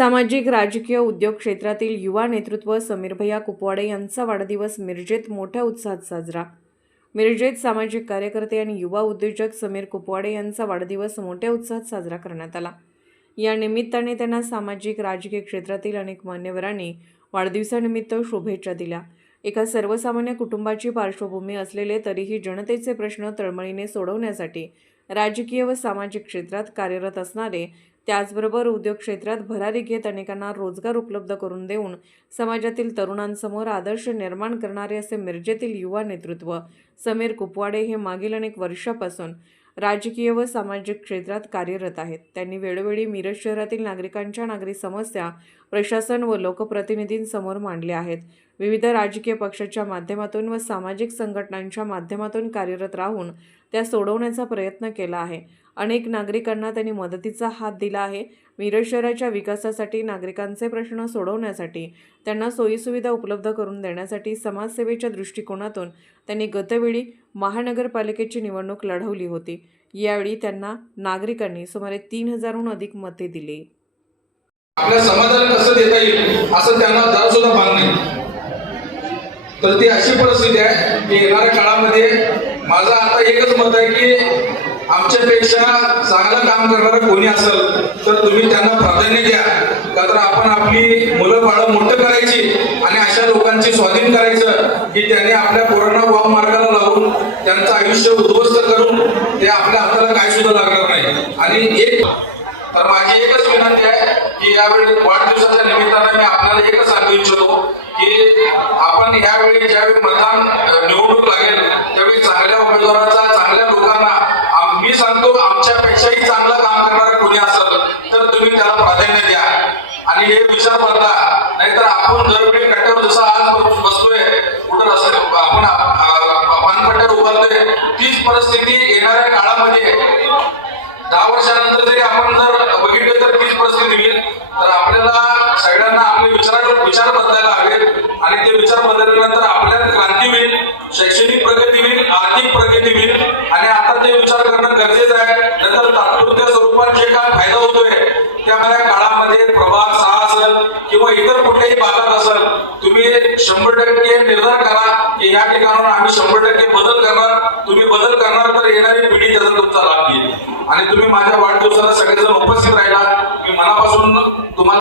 सामाजिक राजकीय उद्योग क्षेत्रातील युवा नेतृत्व समीर भैया कुपवाडे यांचा वाढदिवस मिरजेत मोठ्या उत्साहात साजरा. मिरजेत सामाजिक कार्यकर्ते आणि युवा उद्योजक समीर कुपवाडे यांचा वाढदिवस मोठ्या उत्साहात साजरा करण्यात आला. या निमित्ताने त्यांना सामाजिक राजकीय क्षेत्रातील अनेक मान्यवरांनी वाढदिवसानिमित्त शुभेच्छा दिल्या. एका सर्वसामान्य कुटुंबाची पार्श्वभूमी असलेले तरीही जनतेचे प्रश्न तळमळीने सोडवण्यासाठी राजकीय व सामाजिक क्षेत्रात कार्यरत असणारे त्याचबरोबर उद्योग क्षेत्रात भरारी घेत अनेकांना रोजगार उपलब्ध करून देऊन समाजातील तरुणांसमोर आदर्श निर्माण करणारे असे मिरजेतील युवा नेतृत्व. समीर कुपवाडे हे मागील अनेक वर्षापासून राजकीय व सामाजिक क्षेत्रात कार्यरत आहेत. त्यांनी वेळोवेळी मिरज शहरातील नागरिकांच्या नागरी समस्या प्रशासन व लोकप्रतिनिधींसमोर मांडल्या आहेत. विविध राजकीय पक्षाच्या माध्यमातून व सामाजिक संघटनांच्या माध्यमातून कार्यरत राहून त्या सोडवण्याचा प्रयत्न केला आहे. अनेक नागरिकांना त्यांनी मदतीचा हात दिला आहे. मिरज शहराच्या विकासासाठी नागरिकांचे प्रश्न सोडवण्यासाठी त्यांना सोयीसुविधा उपलब्ध करून देण्यासाठी समाजसेवेच्या दृष्टिकोनातून त्यांनी गतवेळी महानगरपालिकेची निवडणूक लढवली होती. यावेळी त्यांना नागरिकांनी सुमारे तीन हजारहून अधिक मते दिली. आपल्या समाजाला कसं देता येईल असं त्यांना जरा सुद्धा भान नाही. तर ती अशी परिस्थिती आहे की येणाऱ्या काळामध्ये माझा आता एकच मत आहे की आमच्यापेक्षा चांगलं काम करणारं कोणी असेल तर तुम्ही त्यांना प्राधान्य द्या. का तर आपण आपली मुलं बाळं मोठं करायची आणि अशा लोकांची स्वाधीन करायचं की त्याने आपल्या पोरांना वाव मार्गाला लावून त्यांचं आयुष्य उद्ध्वस्त करून ते आपल्या हाताला काय सुद्धा लागणार नाही. आणि एक तर माझी एकच विनंती आहे की यावेळी वाढदिवसाच्या निमित्तानं मी आपल्याला एकच सांगू इच्छितो की आपण यावेळी ज्यावेळी मतदान निवडणूक लागेल त्यावेळी चांगल्या उमेदवाराचा चांगल्या लोकांना आम- मी सांगतो आमच्यापेक्षाही चांगलं काम करणारं कोणी असेल तर तुम्ही त्याला प्राधान्य द्या आणि हे विचार बदला नाहीतर आपण दरवेळी कट्ट्यावर आज बसतोय कुठं रस्ते आपण पानपट्ट्यावर उभारतोय तीच परिस्थिती येणाऱ्या काळामध्ये. दहा वर्षानंतर जरी आपण जर बघितलं तर तीच परिस्थिती तर आपल्याला सगळ्यांना आपले विचार विचार बदलायला हवे आणि ते विचार बदलल्यानंतर आपल्याला क्रांती होईल शैक्षणिक प्रगती होईल आर्थिक प्रगती होईल. आणि आता ते विचार करणं गरजेचं आहे. नंतर तात्पुरत्या स्वरूपात जे काय फायदा होतोय त्यामुळे काळामध्ये प्रभाग सहा असेल किंवा इतर कुठल्याही भागात असेल तुम्ही शंभर टक्के निर्धार करा की या ठिकाणावर आम्ही शंभर टक्के बदल करणार. तुम्ही बदल करणार तर येणारी पिढी त्याचा तुमचा लाभ घेईल. आणि तुम्ही माझ्या वाढदिवसाला सगळेजण उपस्थित राहिला मी मनापासून तुम्हाला